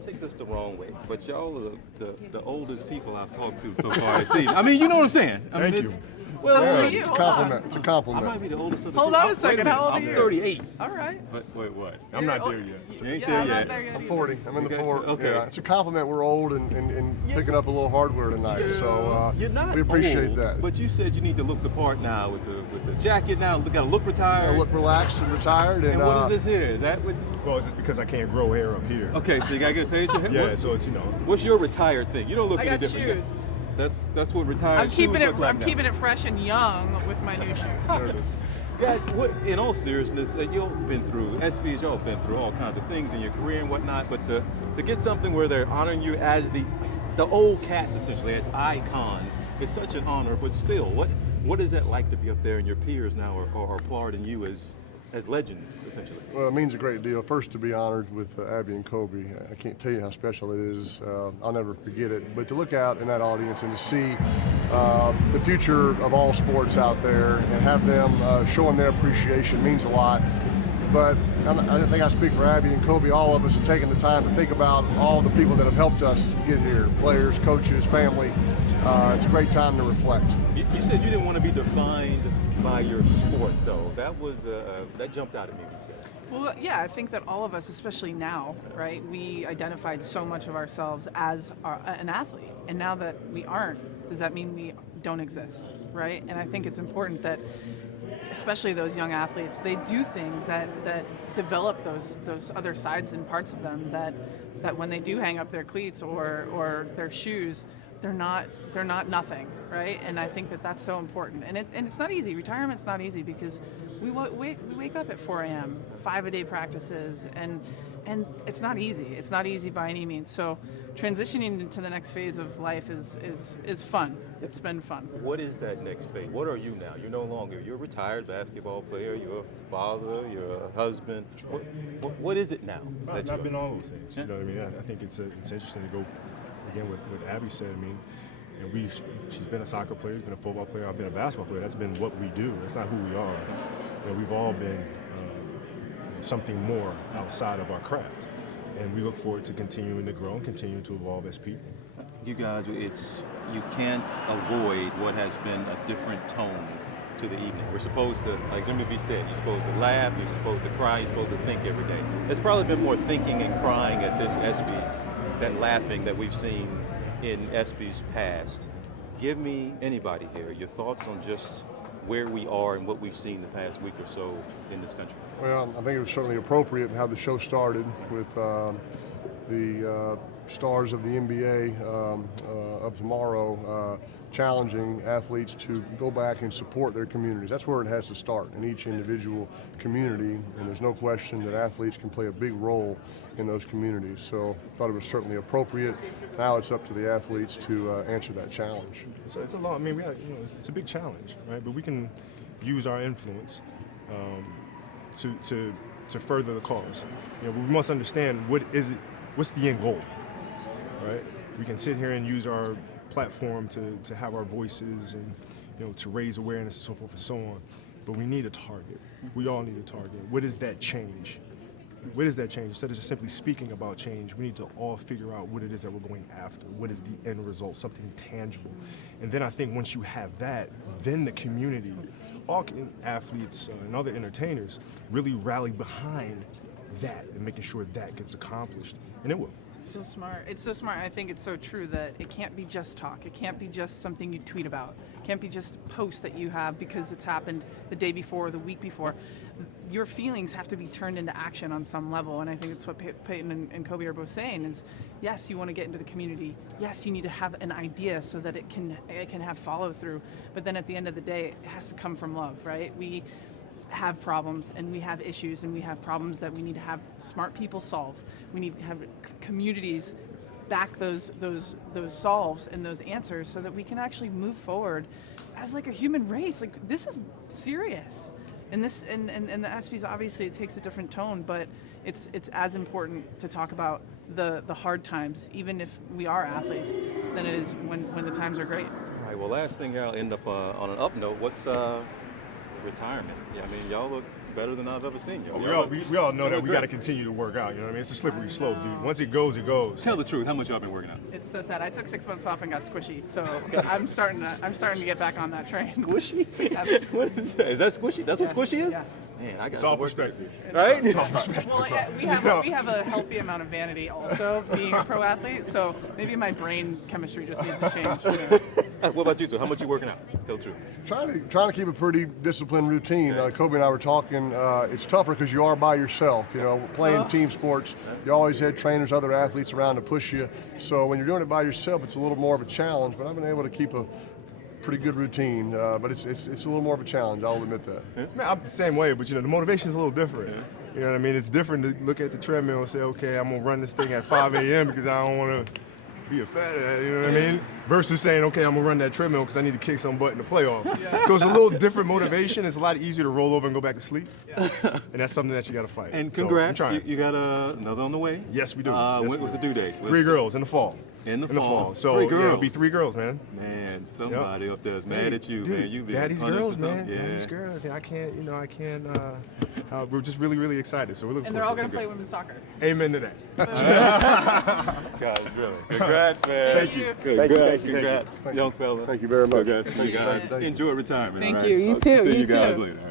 not take this the wrong way, but y'all are the oldest people I've talked to so far this evening. I mean, you know what I'm saying? Thank you. Well, How old are It's you? a Hold compliment. on. It's a compliment. I might be the oldest of the Hold group. on a second. How old are I'm you? 38. All right. But wait, what? I'm not there yet. You ain't Yeah, there I'm yet. not there yet. I'm either. 40. I'm in the You got 4. you. Okay. Yeah, it's a compliment. We're old and picking up a little hardware tonight. So You're not we appreciate old, that. But you said you need to look the part now with the jacket now. Got to look retired. I look relaxed and retired. and what is this here? Is that what? Well, it's just because I can't grow hair up here. Okay, so you gotta get paid your hair. Yeah, so it's, What's your retired thing? You don't look I any got different. shoes. That's what retired I'm shoes keeping it. look like I'm now. keeping it fresh and young with my new shoes. There it is. Guys, what? In all seriousness, y'all been through ESPYs. Y'all been through all kinds of things in your career and whatnot. But to get something where they're honoring you as the old cats essentially as icons, it's such an honor. But still, what is that like to be up there and your peers now are applauding you as legends essentially? Well, it means a great deal. First, to be honored with Abby and Kobe. I can't tell you how special it is. I'll never forget it. But to look out in that audience and to see the future of all sports out there and have them showing their appreciation means a lot. But I think I speak for Abby and Kobe. All of us have taken the time to think about all the people that have helped us get here, players, coaches, family. It's a great time to reflect. You said you didn't want to be defined by your sport, though. That was that jumped out at me when you said that. Well, yeah, I think that all of us, especially now, right, we identified so much of ourselves as an athlete. And now that we aren't, does that mean we don't exist, right? And I think it's important that, especially those young athletes, they do things that develop those other sides and parts of them that when they do hang up their cleats or their shoes, they're not nothing, right? And I think that that's so important. And it's not easy. Retirement's not easy because we wake up at 4 a.m., 5-a-day practices, and it's not easy. It's not easy by any means. So transitioning into the next phase of life is fun. It's been fun. What is that next phase? What are you now? You're no longer. You're a retared basketball player. You're a father. You're a husband. What is it now? I've been all those things. You know what I mean? I think it's interesting to go again with what Abby said. I mean, she's been a soccer player, she's been a football player, I've been a basketball player. That's been what we do. That's not who we are. We've all been something more outside of our craft, and we look forward to continuing to grow and continuing to evolve as people. You guys, you can't avoid what has been a different tone to the evening. We're supposed to, like Jimmy V said, you're supposed to laugh, you're supposed to cry, you're supposed to think every day. There's probably been more thinking and crying at this ESPYs than laughing that we've seen in ESPYs past. Give me, anybody here, your thoughts on just where we are and what we've seen the past week or so in this country. Well, I think it was certainly appropriate how the show started with the stars of the NBA of tomorrow challenging athletes to go back and support their communities. That's where it has to start, in each individual community, and there's no question that athletes can play a big role in those communities. So I thought it was certainly appropriate. Now it's up to the athletes to answer that challenge. So it's a lot. I mean, it's a big challenge, right? But we can use our influence to further the cause. We must understand what's the end goal, right? We can sit here and use our platform to have our voices and to raise awareness and so forth and so on. But we need a target. We all need a target. What is that change? What is that change? Instead of just simply speaking about change, we need to all figure out what it is that we're going after. What is the end result? Something tangible. And then I think once you have that, then the community, all athletes and other entertainers really rally behind that and making sure that gets accomplished. And it will. So smart. It's so smart. I think it's so true that it can't be just talk. It can't be just something you tweet about. It can't be just a post that you have because it's happened the day before or the week before. Your feelings have to be turned into action on some level, and I think it's what Peyton and Kobe are both saying is, yes, you want to get into the community. Yes, you need to have an idea so that it can have follow through. But then at the end of the day, it has to come from love, right? We have problems and we have issues and we have problems that we need to have smart people solve. We need to have communities back those solves and those answers so that we can actually move forward as like a human race. Like, this is serious. And this and the ESPYs, obviously it takes a different tone, but it's as important to talk about the hard times, even if we are athletes, than it is when the times are great. All right, well, last thing I'll end up on an up note. What's retirement? Yeah, I mean, y'all look better than I've ever seen you. We all know that we great. got to continue to work out. You know what I mean? It's a slippery slope, dude. Once it goes, it goes. Tell the truth. How much y'all been working out? It's so sad. I took 6 months off and got squishy, so I'm starting to get back on that train. Squishy? That's- What is that? Is that squishy? That's what squishy is? Yeah. Man, I got It's all some work to do. perspective. Right? It's all perspective. Well, we have a healthy amount of vanity also, being a pro athlete. So maybe my brain chemistry just needs to change. What about you, sir? How much you working out? Tell the truth. Trying to keep a pretty disciplined routine. Kobe and I were talking. It's tougher because you are by yourself. You know, playing team sports, you always had trainers, other athletes around to push you. So when you're doing it by yourself, it's a little more of a challenge. But I've been able to keep a pretty good routine. But it's a little more of a challenge. I'll admit that. Man, I'm the same way, but the motivation's a little different. You know what I mean? It's different to look at the treadmill and say, okay, I'm gonna run this thing at 5 a.m. because I don't want to be a fat ass, you know what I mean? Versus saying, okay, I'm gonna run that treadmill because I need to kick some butt in the playoffs. So it's a little different motivation. It's a lot easier to roll over and go back to sleep. And that's something that you got to fight. And So, I'm congrats, trying. you got another on the way? Yes, we do. When was the due date? 3 girls in the fall. In the fall. So 3 yeah, it'll girls. be 3 girls, man. Man, somebody up there is mad at you, Dude, man. You been daddy's punished girls, for something. man. Yeah. Daddy's girls. Yeah, I can't. We're just really, really excited. So we're looking And they're all forward going to to play women's soccer. it. Amen to that. Guys, really. Congrats, man. Thank you. Congrats, Thank you. congrats. Young fella. Thank you very much. Congrats to you guys. Thank you. Enjoy retirement. Thank all right? you. You I'll too. See You you guys too. later. All right.